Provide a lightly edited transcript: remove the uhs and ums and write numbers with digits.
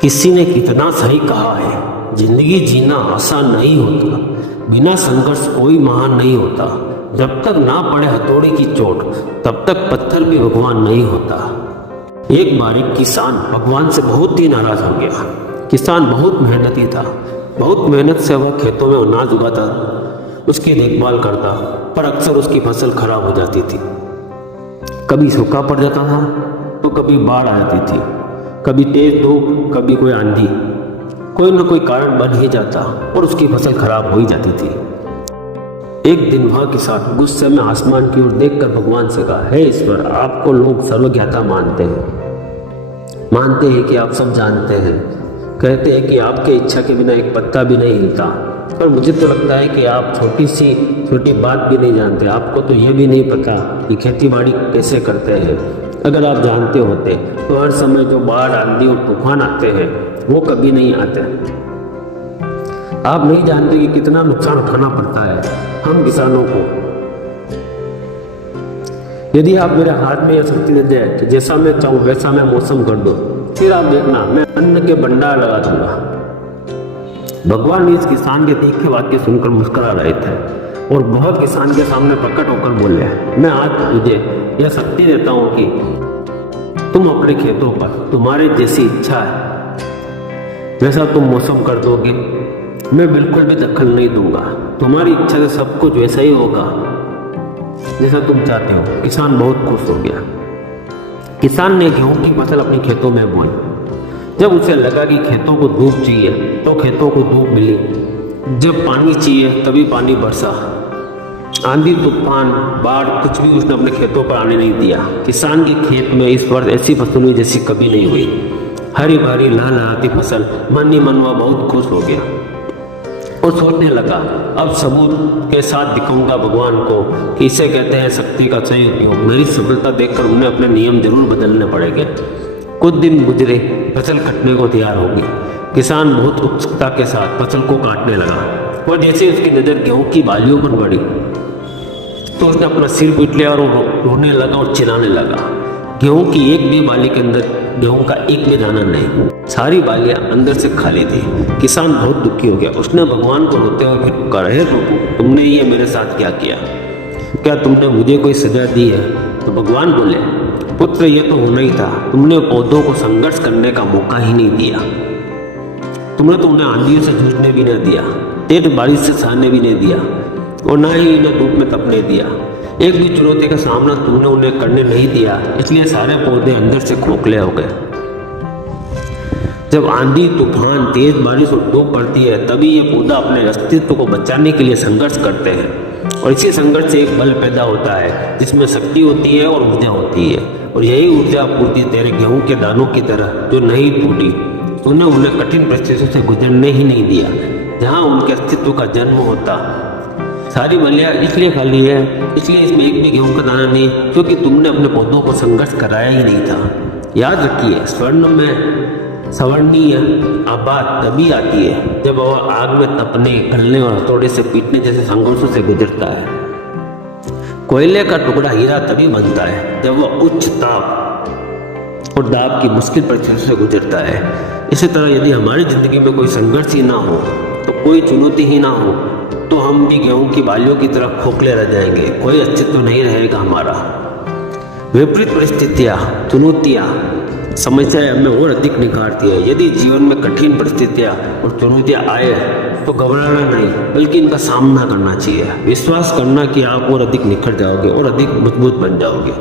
किसी ने कितना सही कहा है, जिंदगी जीना आसान नहीं होता, बिना संघर्ष कोई महान नहीं होता। जब तक ना पड़े हथौड़े की चोट तब तक पत्थर भी भगवान नहीं होता। एक बार एक किसान भगवान से बहुत ही नाराज हो गया। किसान बहुत मेहनती था, बहुत मेहनत से वह खेतों में अनाज उगाता, उसकी देखभाल करता, पर अक्सर उसकी फसल खराब हो जाती थी। कभी सूखा पड़ जाता था तो कभी बाढ़ आ जाती थी, कभी तेज धूप, कभी कोई आंधी, कोई न कोई कारण बन ही जाता और उसकी फसल खराब हो ही जाती थी। एक दिन वह किसान गुस्से में आसमान की ओर देखकर भगवान से कहा, हे ईश्वर, आपको लोग सर्वज्ञाता मानते हैं कि आप सब जानते हैं, कहते हैं कि आपके इच्छा के बिना एक पत्ता भी नहीं हिलता, पर मुझे तो लगता है कि आप छोटी बात भी नहीं जानते। आपको तो यह भी नहीं पता कि खेती बाड़ी कैसे करते हैं। अगर आप जानते होते तो हर समय जो बाढ़, आंधी और तूफान आते हैं वो कभी नहीं आते। आप नहीं जानते कि कितना नुकसान उठाना पड़ता है हम किसानों को। यदि आप मेरे हाथ में यह शक्ति दे जाए कि जैसा मैं चाहूँ वैसा मैं मौसम कर दूँ, फिर आप देखना मैं अन्न के भंडार लगा दूंगा। भगवान इस किसान के तीखे वाक्य सुनकर मुस्कुरा रहे थे और बहुत किसान के सामने प्रकट होकर बोले, मैं आज तुझे यह शक्ति देता हूँ कि तुम अपने खेतों पर तुम्हारे जैसी इच्छा है वैसा तुम मौसम कर दोगे। मैं बिल्कुल भी दखल नहीं दूंगा, तुम्हारी इच्छा से सब कुछ वैसा ही होगा जैसा तुम चाहते हो। किसान बहुत खुश हो गया। किसान ने गेहूं की फसल अपने खेतों में बोई। जब उसे लगा कि खेतों को धूप चाहिए तो खेतों को धूप मिली, जब पानी चाहिए तभी पानी बरसा। आंधी, तूफान, बाढ़ कुछ भी उसने अपने खेतों पर आने नहीं दिया। किसान के खेत में इस वर्ष ऐसी फसल हुई जैसी कभी नहीं हुई। हरी भरी लहलहाती फसल, मन ही मन वह बहुत खुश हो गया और सोचने लगा, अब सबूत के साथ दिखाऊंगा भगवान को कि इसे कहते हैं शक्ति का सही उपयोग। मेरी सफलता देखकर उन्हें अपने नियम जरूर बदलने पड़ेंगे। कुछ दिन गुजरे, फसल कटने को तैयार हो गई। किसान बहुत उत्सुकता के साथ फसल को काटने लगा और जैसे उसकी नज़र गेहूं की बालियों पर पड़ी तो उसने अपना सिर पीट लिया और रोने लगा और चिल्लाने लगा। गेहूं की एक भी बाली के अंदर गेहूं का एक भी दाना नहीं, सारी बालियां अंदर से खाली थी। किसान बहुत दुखी हो गया। उसने भगवान को रोते हुए फिर पुकारा, हे प्रभु, तुमने ये मेरे साथ क्या किया? क्या तुमने मुझे कोई सजा दी है? तो भगवान बोले, पुत्र, ये तो होना ही था। तुमने पौधों को संघर्ष करने का मौका ही नहीं दिया। तुमने तो उन्हें आंधियों से जूझने भी नहीं दिया, तेज बारिश से सहने भी नहीं दिया और ना ही इन्हें धूप में तपने दिया। एक भी चुनौती का सामना तुमने उन्हें करने नहीं दिया, इसलिए सारे पौधे अंदर से खोखले हो गए। जब आंधी, तूफान, तेज बारिश और धूप पड़ती है तभी ये पौधा अपने अस्तित्व को बचाने के लिए संघर्ष करते हैं और इसी संघर्ष से एक बल पैदा होता है जिसमें शक्ति होती है और ऊर्जा होती है। और यही ऊर्जा पूर्ति तेरे गेहूं के दानों की तरह जो नहीं टूटी, तूने उन्हें कठिन परिस्थितियों से गुजरने ही नहीं दिया जहाँ उनके अस्तित्व का जन्म होता। सारी बलियाँ इसलिए खाली है, इसलिए इसमें एक भी गेहूं का दाना नहीं, क्योंकि तुमने अपने पौधों को संघर्ष कराया ही नहीं था। याद रखिए, स्वर्ण में सवर्णीय आबाद तभी आती है जब वह आग में तपने, गलने और हथौड़े से पीटने जैसे संघर्षों से गुजरता है। कोयले का टुकड़ा हीरा तभी बनता है जब वह उच्च ताप और दाब की मुश्किल परिस्थितियों से गुजरता है। इसी तरह यदि हमारी जिंदगी में कोई संघर्ष ही ना हो, तो कोई चुनौती ही ना हो, तो हम भी गेहूं की बालियों की तरह खोखले रह जाएंगे, कोई अस्तित्व नहीं रहेगा हमारा। विपरीत परिस्थितियाँ, चुनौतियाँ, समस्याएं हमें और अधिक निखारती है। यदि जीवन में कठिन परिस्थितियाँ और चुनौतियाँ आए तो घबराना नहीं, बल्कि इनका सामना करना चाहिए। विश्वास करना कि आप और अधिक निखर जाओगे और अधिक मजबूत बन जाओगे।